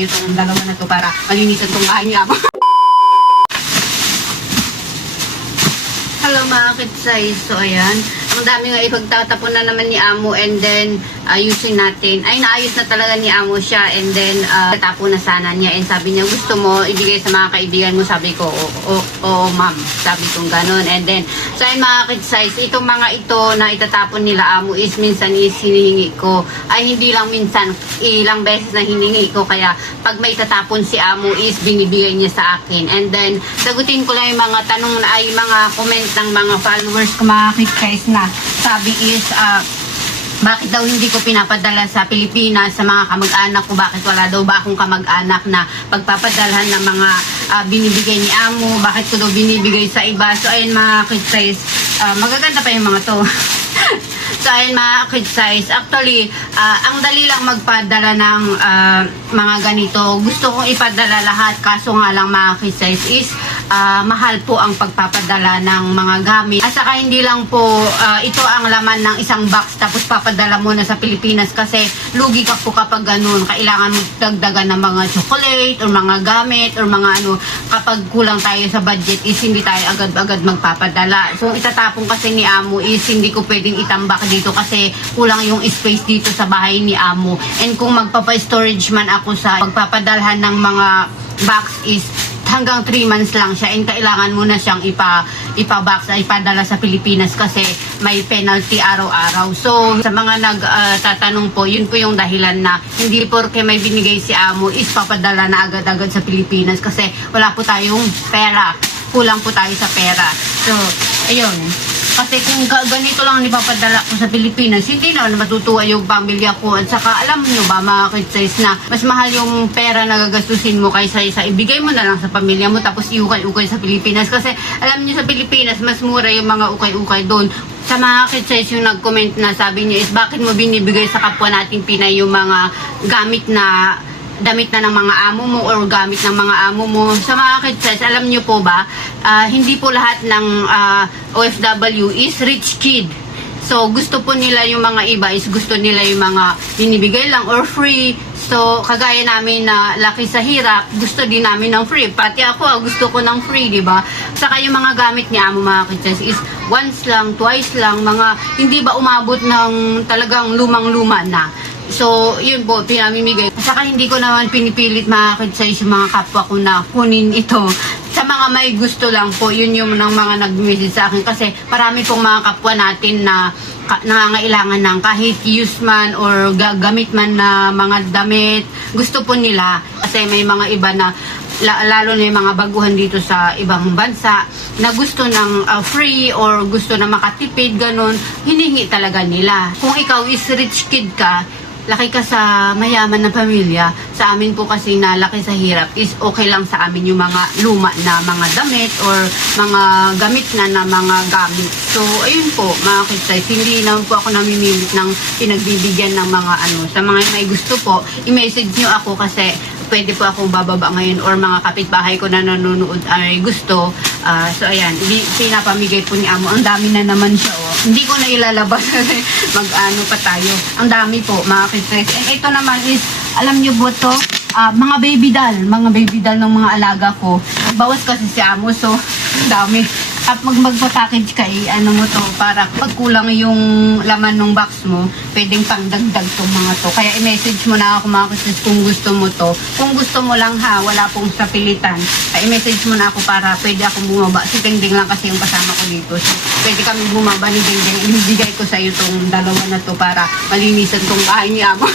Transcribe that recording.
sa'yo itong dalawa na to para malinisan tong bahay niya. Hello mga kitsay. So ayan, ang dami nga ipagtatapon na naman ni Amo and then ayusin natin. Ay naayos na talaga ni Amo siya and then uh, tatapon na sana niya and sabi niya gusto mo ibigay sa mga kaibigan mo. Sabi ko, oo, oo, ma'am. Sabi kong ganun. And then, so ayun mga kitsay, itong mga ito na itatapon nila Amo is minsan is hinihingi ko. Ay hindi lang minsan, ilang beses na hiningi ko kaya pag may tatapon si Amo is binibigay niya sa akin. And then, sagutin ko lang yung mga tanong na ay mga comment ng mga followers ko mga guys na sabi is ah, bakit daw hindi ko pinapadala sa Pilipinas sa mga kamag-anak ko? Bakit wala daw ba akong kamag-anak na pagpapadalhan ng mga ah, binibigay ni Amo? Bakit ko daw binibigay sa iba? So ayun mga kid size, ah, magaganda pa yung mga to. so ayun mga kid size, actually, ah, ang dali lang magpadala ng ah, mga ganito. Gusto kong ipadala lahat, kaso nga lang mga kid size is ah, mahal po ang pagpapadala ng mga gamit. At saka hindi lang po ah, ito ang laman ng isang box tapos papadala mo na sa Pilipinas kasi lugi ka po kapag ganun. Kailangan dagdagan ng mga chocolate or mga gamit or mga ano kapag kulang tayo sa budget is hindi tayo agad-agad magpapadala. So itatapon kasi ni Amo is hindi ko pwedeng itambak dito kasi kulang yung space dito sa bahay ni Amo. And kung magpapa-storage man ako sa pagpapadalhan ng mga box is hanggang 3 months lang siya and kailangan mo na siyang ipa ipa-box ay ipadala sa Pilipinas kasi may penalty araw-araw. So sa mga nagtatanong po, yun po yung dahilan na hindi porke may binigay si Amo is papadala na agad-agad sa Pilipinas kasi wala po tayong pera. Kulang po tayo sa pera. So, ayun. Kasi kung ga- ganito lang ang ipapadala ko sa Pilipinas, hindi na matutuwa yung pamilya ko. At saka alam nyo ba mga kids na mas mahal yung pera na gagastusin mo kaysa sa ibigay mo na lang sa pamilya mo tapos iukay-ukay sa Pilipinas. Kasi alam nyo sa Pilipinas, mas mura yung mga ukay-ukay doon. Sa mga kids yung nag-comment na sabi niya is bakit mo binibigay sa kapwa nating Pinay yung mga gamit na damit na ng mga amo mo or gamit ng mga amo mo. Sa mga kids, alam nyo po ba, ah, hindi po lahat ng ah, OFW is rich kid. So, gusto po nila yung mga iba is gusto nila yung mga binibigay lang or free. So, kagaya namin na laki sa hirap, gusto din namin ng free. Pati ako, ah, gusto ko ng free, di ba? Saka yung mga gamit niya, amo mga kids, is once lang, twice lang, mga hindi ba umabot ng talagang lumang-luma na. So, yun po, pinamimigay. Saka hindi ko naman pinipilit mga kids yung mga kapwa ko na kunin ito. Sa mga may gusto lang po, yun yung ng mga nag-message sa akin. Kasi marami pong mga kapwa natin na ka- nangangailangan ng kahit use man or gagamit man na mga damit. Gusto po nila. Kasi may mga iba na la- lalo na yung mga baguhan dito sa ibang bansa na gusto ng uh, free or gusto na makatipid, ganun, hiningi talaga nila. Kung ikaw is rich kid ka, laki ka sa mayaman na pamilya, sa amin po kasi na laki sa hirap is okay lang sa amin yung mga luma na mga damit or mga gamit na na mga gamit. So, ayun po, mga kidsay, hindi naman po ako namimilit ng pinagbibigyan ng mga ano. Sa mga may gusto po, i-message nyo ako kasi pwede po akong bababa ngayon or mga kapitbahay ko na nanonood ay gusto. Ah, so ayan, pinapamigay po ni Amo. Ang dami na naman siya oh. Hindi ko na ilalabas mag-ano pa tayo. Ang dami po mga kitres. And ito naman is, alam niyo po to, ah, mga baby doll. Mga baby doll ng mga alaga ko. Bawas kasi si Amo so dami. At mag magpa-package ka eh, ano mo to, para pag kulang yung laman ng box mo, pwedeng pangdagdag tong mga to. Kaya i-message mo na ako mga kitres kung gusto mo to. Kung gusto mo lang ha, wala pong sapilitan. I-message mo na ako para pwede akong bumaba. Si Dingding lang kasi yung kasama ko dito. So, pwede kami bumaba ni Dingding. Ibigay ko sa iyo tong dalawa na to para malinisan tong bahay ni Amo.